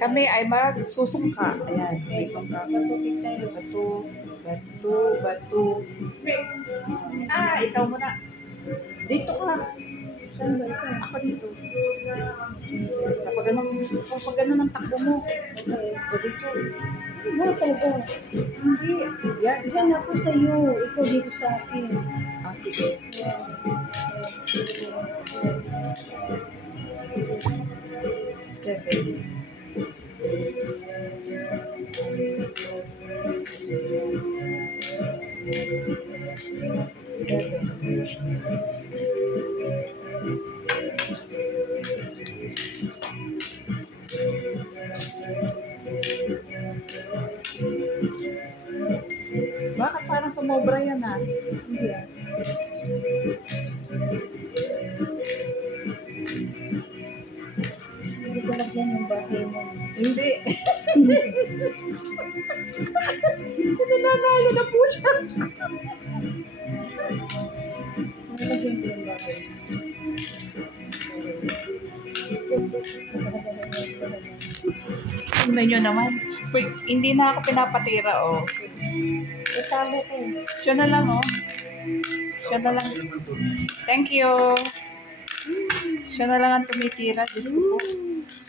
Kami ay magsusungka. Ayan, susungka. Bato. Ikaw muna. Dito ka. Saan ba ito? Ako dito. Kapag ganun ang takbo mo. O dito. Ano talaga? Hindi. Yan. Diyan ako sa iyo. Ikaw dito sa akin. Sige. Seven. Bakit parang sumobra yan Hindi ah. Hindi ko lagyan yung bahay mo. Hindi. Nananalo na po siya. Lagyan ko yung bahay. Tingnan nyo naman. Hindi na ako pinapatira, oh. Italo ko. Siya na lang, oh. Siya na lang. Thank you. Siya na lang ang tumitira. Diyos ko po.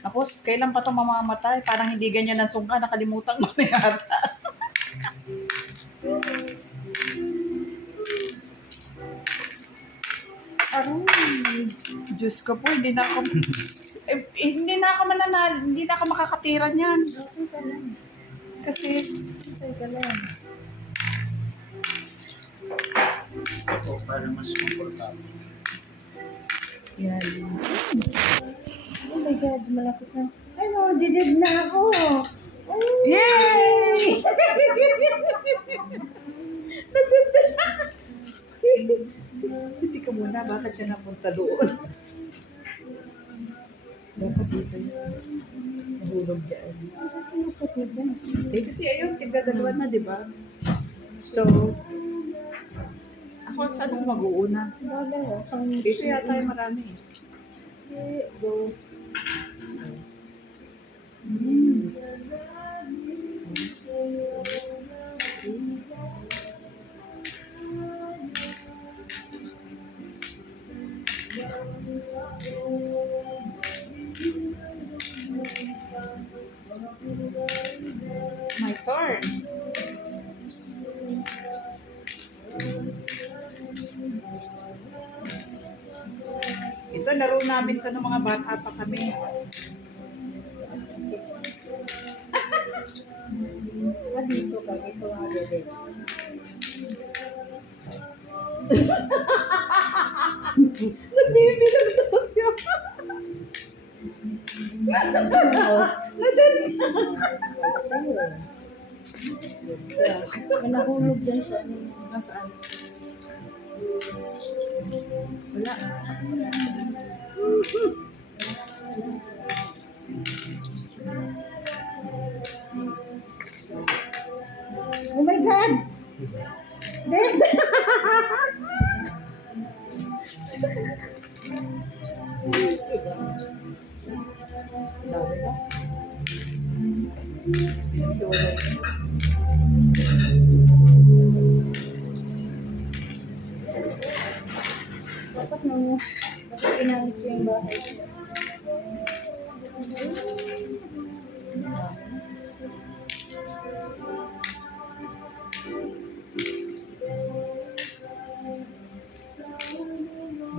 Tapos, kailan pa ito mamamatay? Parang hindi ganyan ang sungka. Nakalimutan mo na yata. Aray. Diyos ko po, hindi na ako... hindi na ako mananalo. Hindi na ako makakatira niyan. Okay ka lang. Kasi... Okay ka lang. Ito, para mas komportable. Yan. Oh my God, malapit na. Ay mo, didid na ako. Oh. Yay! Natuto siya. Hindi ka muna, bakit siya napunta doon? Dapat dito yun. Mahulog dyan. Kasi ayun, tigdadalawan na, di ba? So, ako saan ako mag-uuna? Dito yata yung marami. Go. It's my turn. Ito, laro namin ito ng mga bata pa kami. Dito ka, ito nga dede. Nagbibilang daw siya. May nahulog dyan sa ano. Nasaan? Wala. Oh my God! Dead! Dami ba? Dapat nung ginamit ko yung bahay.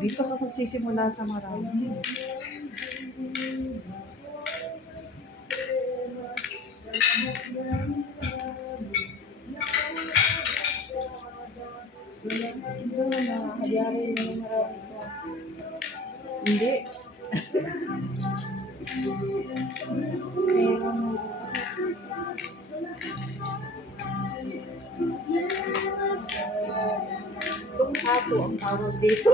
Dito ka magsisimula sa marami. Ito na, nagyari na ng marami ko. Hindi. Meron mo. Sungkato ang tawag dito.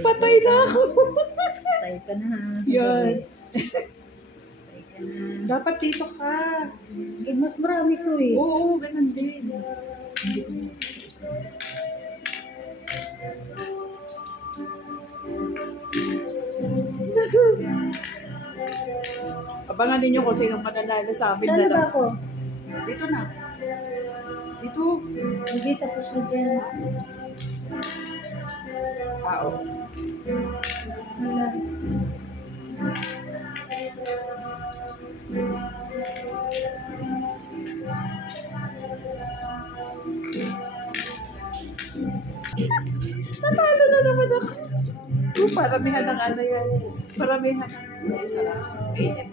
Patay na ako. Patay ka na ha. Yan. Patay ka na. Dapat dito ka. Eh, mas marami to eh. Oo, ganun din. Abangan ninyo kung sino mananalo sa amin Saan ba dalawa. ako? Dito na. Dito. Hindi tapos na dyan. Oo. Wala. Natalo na naman ako. Paramihan ng ano yan. Paramihan ng sarap. Init.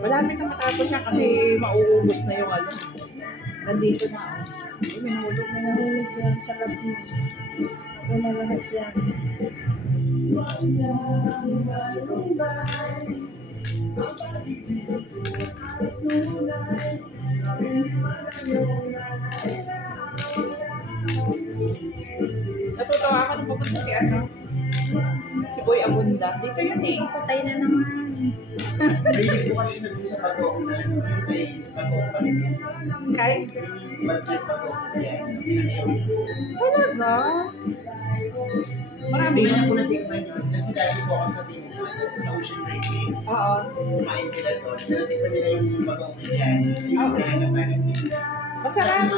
Malapit na matapos siya kasi mauubos na yung ano. Nandito na. Minahulog yan. Sarap mo. Ako na lahat yan. Natutuwa ako nung pupunta si ano. Si Boy Abunda. Dito yun eh. Patay na naman. Hindi ko kasi nag-usap ako na kay Pagok pa rin. Kay? Budget Pagok. Yan. Talaga? Marami. Hindi na po natikman yun. Kasi dahil po ako sa team sa Ocean Breaking. Oo. Kumain sila doon. Natikman nila yung Pagok yan. Yung kaya naman. Masarap.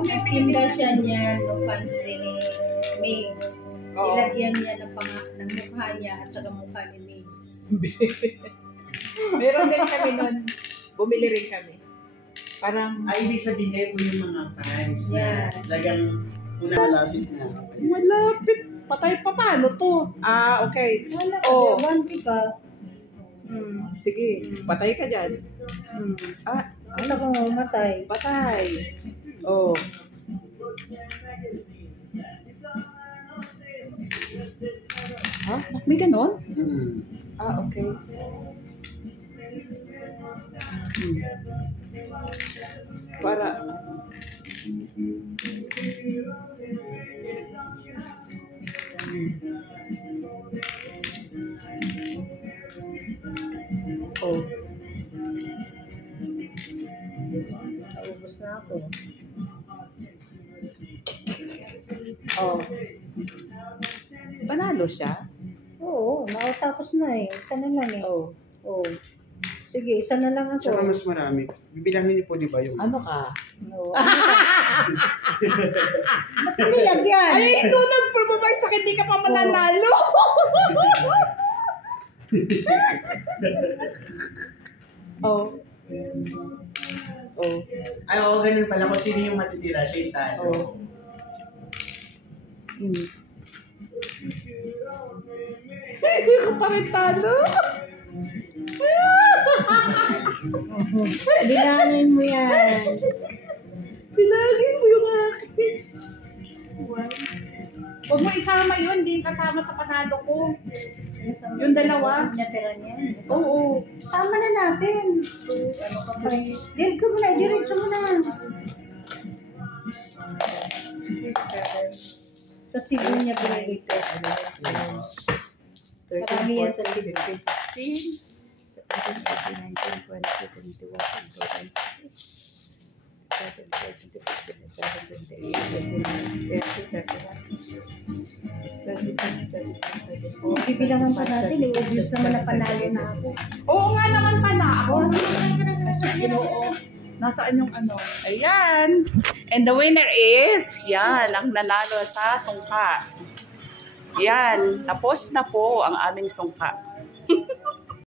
Nagtinda siya niya no fans din ni May. Oo. Ilagyan niya ng mukha niya at saka mukha ni May. Meron din kami nun. Bumili rin kami. Parang Ay, ibig sabihin kayo po yung mga fans na Yeah. talagang malapit na. malapit. Patay pa paano to? Ah, okay. Wala ka, Oo. banti ka. Sige, patay ka dyan. Ah, ay, Ano kung mamatay? patay. Oh. Ha? May ganon? Ah, okay. Para... Oh. Naubos na ako. Oh. Panalo siya? Oo, nakatapos na eh. Isa na lang eh. Oh. Oo. Sige, isa na lang ako. Tsaka mas marami. Bibilangin niyo po, di ba yung... Ano ka? Oo. Ba't ko nilagyan? Ay, ito nag-provide sa hindi ka pa mananalo. Oh. Oh. Ay, oo, ganun pala. Kung sino yung matitira, siya yung talo. Oh. Hindi ko pa rin talo. Bilangin mo yan. Bilangin mo yung akin. Huwag mo isama yun, din kasama sa panalo ko. Yung dalawa? Natira niya. Oo. Tama na natin. So, ano ka pa rin? Diretso mo na, diretso mo na. 6, 7, Sa sibo niya pinili ko. 13, Marami yan sa 14, 15, 16, 17, 18, 19, 20, 21, 22, 23, 24, 25, 26, 27, 28, 29, 30, 31, 32, 33, 34, Bibilangan pa natin eh. Obvious naman na panalo na ako. Oo nga naman pala. Ako Oo, Oo. Nasaan yung ano? Ayan. And the winner is, yan, ang nanalo sa sungka. Yan. Tapos na po ang aming sungka.